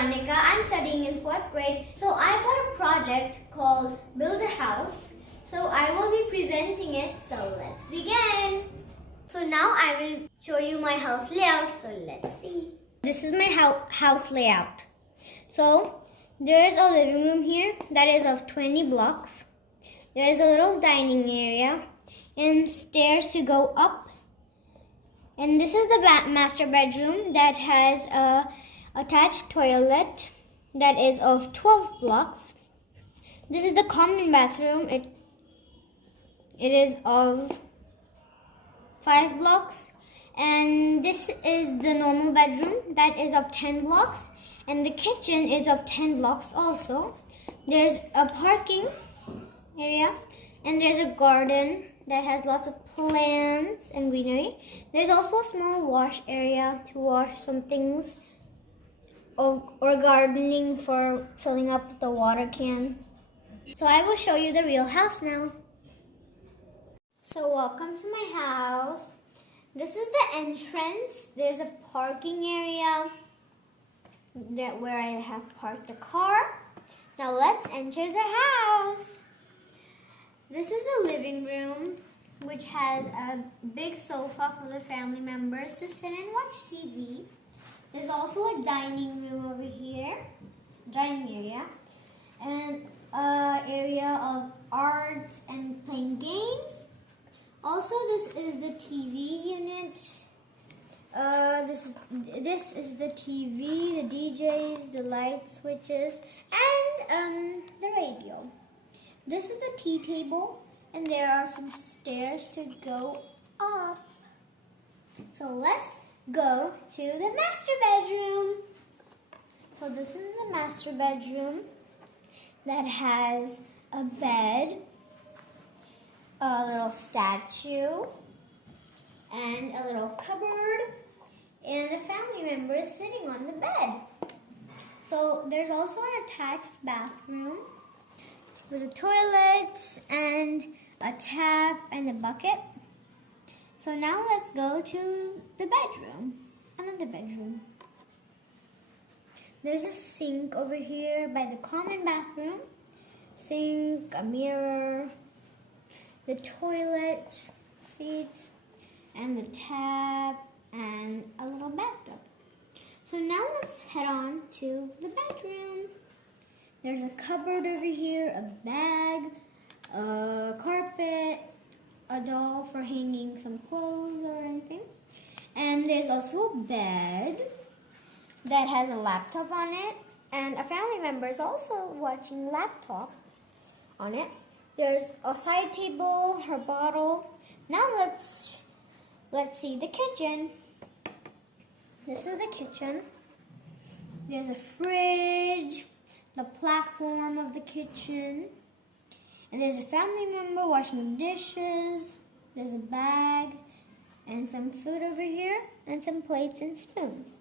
Veronica. I'm studying in 4th grade. So I got a project called Build a House. So I will be presenting it. So let's begin. So now I will show you my house layout. So let's see. This is my house layout. So there's a living room here that is of 20 blocks. There is a little dining area and stairs to go up. And this is the master bedroom that has a attached toilet that is of 12 blocks. This is the common bathroom. It is of 5 blocks. And this is the normal bedroom that is of 10 blocks. And the kitchen is of 10 blocks also. There's a parking area and there's a garden that has lots of plants and greenery. There's also a small wash area to wash some things or gardening for filling up the water can. So I will show you the real house now. So welcome to my house. This is the entrance. There's a parking area where I have parked the car. Now let's enter the house. This is the living room, which has a big sofa for the family members to sit and watch TV. There's also a dining room over here, dining area, and an area of art and playing games. Also, this is the TV unit. This is the TV, the DJs, the light switches, and the radio. This is the tea table, and there are some stairs to go up. So let's go to the master bedroom. So this is the master bedroom that has a bed, a little statue, and a little cupboard, and a family member is sitting on the bed. So there's also an attached bathroom with a toilet and a tap and a bucket. So now let's go to the bedroom, another bedroom. There's a sink over here by the common bathroom. Sink, a mirror, the toilet seat, and the tap, and a little bathtub. So now let's head on to the bedroom. There's a cupboard over here, a bag, a carpet, a doll for hanging some clothes or anything. And there's also a bed that has a laptop on it, and a family member is also watching laptop on it. There's a side table, her bottle. Now let's see the kitchen. This is the kitchen. There's a fridge, the platform of the kitchen, and there's a family member washing dishes. There's a bag and some food over here and some plates and spoons.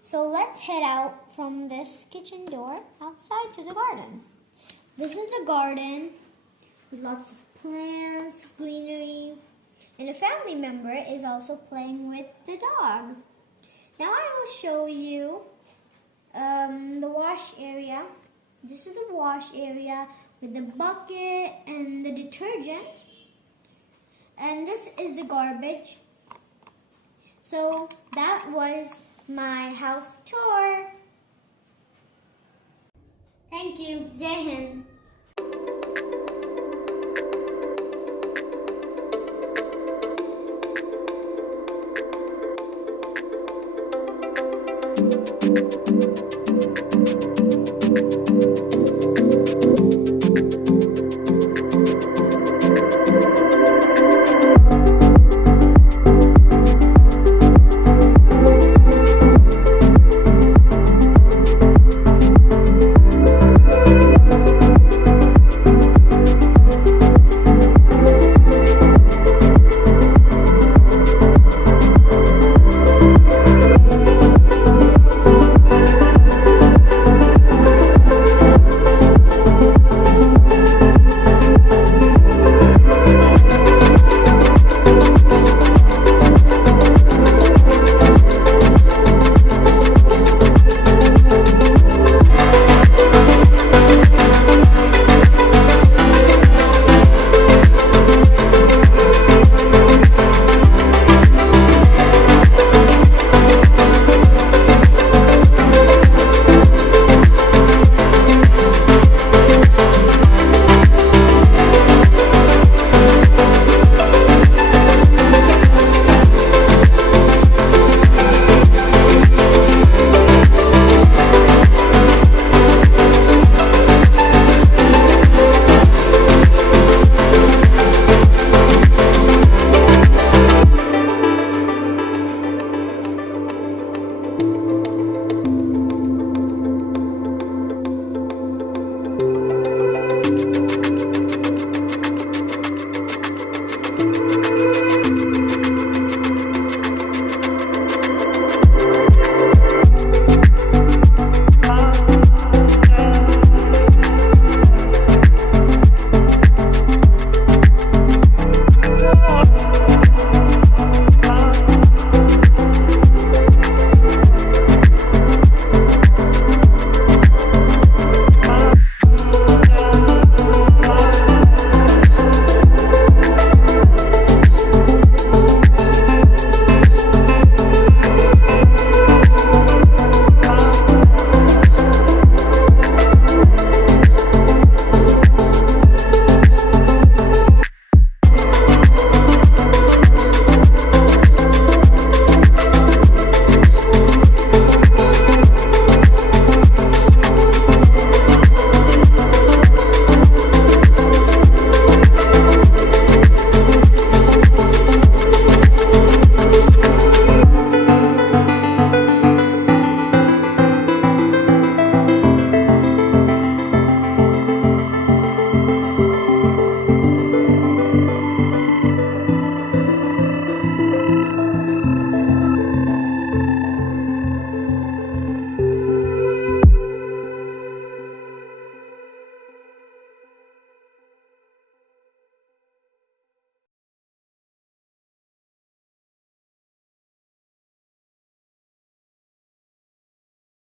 So let's head out from this kitchen door outside to the garden. This is the garden with lots of plants, greenery, and a family member is also playing with the dog. Now I will show you the wash area. This is the wash area with the bucket and the detergent. And this is the garbage. So that was my house tour. Thank you. Jai Hind.